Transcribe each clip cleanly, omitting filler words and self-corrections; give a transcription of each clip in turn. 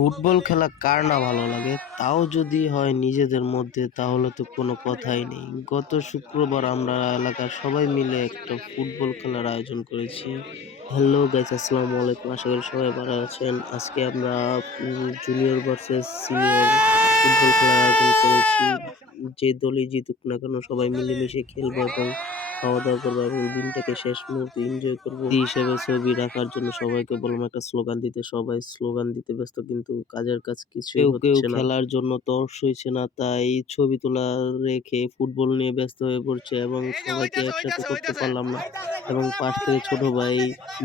Football খেলা কার না ভালো লাগে? তাও যদি হয় নিজেদের মধ্যে তাহলে তো কোনো কথাই নেই। গত শুক্রবার আমরা এলাকার সবাই মিলে একটা ফুটবল খেলার আয়োজন করেছি। হ্যালো গাইস, আসসালামু আলাইকুম। আশা করি সবাই ভালো আছেন। আজকে আমরা জুনিয়র ভার্সেস সিনিয়র ফুটবল খেলার আয়োজন করেছি। যে দলই জিতুক না কেন সবাই মিলেমিশে খেলবো এবং খাওয়া-দাওয়া করবো এবং দিনটাকে শেষ মুহূর্তে এনজয় করবো। এই হিসেবে ছবি রাখার জন্য সবাইকে বললাম একটা স্লোগান দিতে। সবাই স্লোগান দিতে ব্যস্ত কিন্তু কাজের কাজ কিছুই হচ্ছে না। খেলার জন্য তর সইছে না, তাই ছবি তোলা রেখে ফুটবল নিয়ে ব্যস্ত হয়ে পড়ছে এবং সবাইকে একসাথে করতে পারলাম না। এবং পাশ থেকে ছোট ভাই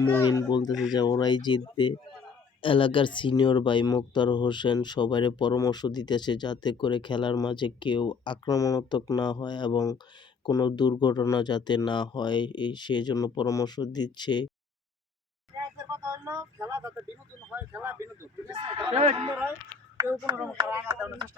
মহিন বলতেছে যে ওরাই জিতবে। এলাকার সিনিয়র ভাই মোক্তার হোসেন সবাইরে পরামর্শ দিতেছে যাতে করে খেলার মাঝে কেউ আক্রমণাত্মক না হয় এবং কোনো দুর্ঘটনা যাতে না হয় সেজন্য পরামর্শ দিচ্ছে।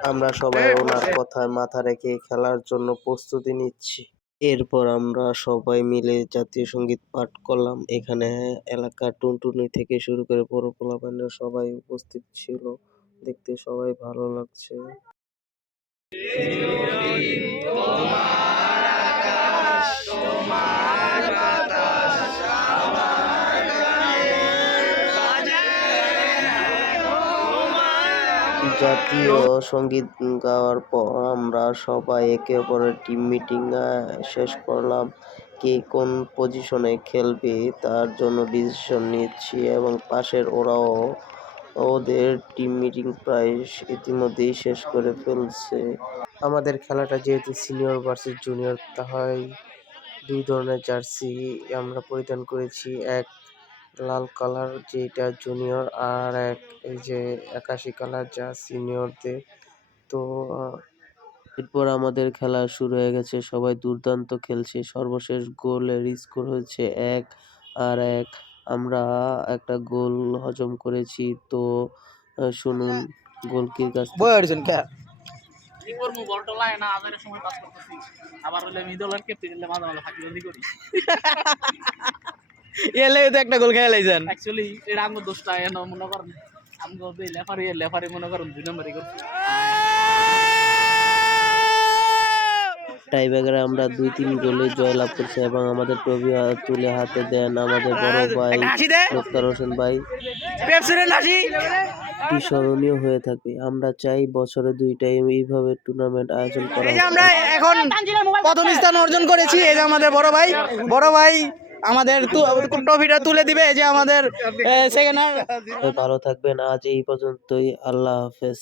আমরা সবাই ওনার কথায় মাথা রেখে খেলার জন্য প্রস্তুতি নিচ্ছি। এরপর আমরা সবাই মিলে জাতীয় সঙ্গীত পাঠ করলাম। এখানে এলাকার টুনটুনি থেকে শুরু করে বড় পোলাপানরা সবাই উপস্থিত ছিল। দেখতে সবাই ভালো লাগছে। জাতীয় সঙ্গীত গাওয়ার পর আমরা সবাই একে অপরের টিম মিটিং শেষ করলাম। কে কোন পজিশনে খেলবে তার জন্য ডিসিশন নিচ্ছি এবং পাশের ওরাও ওদের টিম মিটিং প্রায় ইতিমধ্যেই শেষ করে ফেলছে। আমাদের খেলাটা যেহেতু সিনিয়র ভার্সেস জুনিয়র, তাই দুই ধরনের জার্সি আমরা পরিধান করেছি। এক লাল কালার যেটা জুনিয়র, আর এক এই যে আকাশি কালার যা সিনিয়রদের। তো এরপর আমাদের খেলা শুরু হয়ে গেছে। সবাই দুর্দান্ত খেলছে। সর্বশেষ গোলের স্কোর হয়েছে ১-১। আমরা একটা গোল হজম করেছি। তো শুনুন গোলকির কাছ থেকে। কি করবো বলটা লাগে না, আজারের সময় পাস করতেছি, আবার হলে মিডলের ক্যাপ্টেন হলে মাঝে মাঝে ফাঁকিবাজি করি। এলে তো একটা গোল খেয়ে লাইছেন। অ্যাকচুয়ালি এটা আমার দোষটা, এনে মনে করেন আমগো দেই লেফারি মনে করেন ২ নম্বরই করছি। টাইব্রেকারে আমরা ২-৩ গোলে জয়লাভ করছি এবং আমাদের ট্রফি তুলে হাতে দেন আমাদের বড় ভাই মোক্তার হোসেন ভাই। এটি স্মরণীয় হয়ে থাকবে। আমরা চাই বছরে ২ টাইম এইভাবে টুর্নামেন্ট আয়োজন করা হোক। আমরা এখন প্রথম স্থান অর্জন করেছি। এই যে আমাদের বড় ভাই আমাদের ট্রফিটা তুলে দিবে। এই যে আমাদের সেকেন্ড। ভালো থাকবেন। আজ এই পর্যন্তই। আল্লাহ হাফেজ।